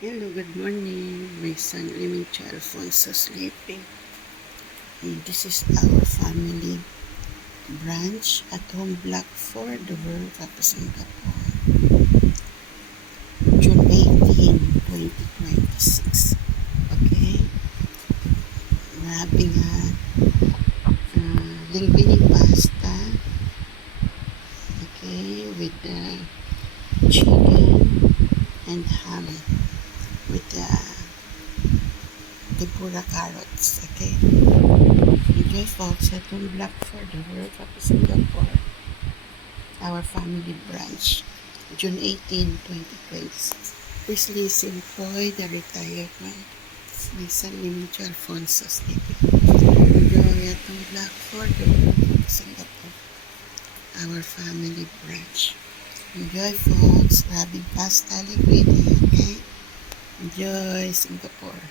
Hello, good morning. My son Limincha Alfonso sleeping. And this is our family branch at home block for the World Cup Singapore, June 18, 2026. Okay, we're having a linguine pasta. Okay, with chicken and ham with tempura carrots. Okay. Enjoy folks at home block for the World Cup Singapore, our family branch, June 18, 2026. Please listen po, the retired my son Limincho Alfonso sleeping. Enjoy at home block for the World Cup Singapore, our family branch. Enjoy folks, grabbing pasta linguine, okay? Enjoy Singapore.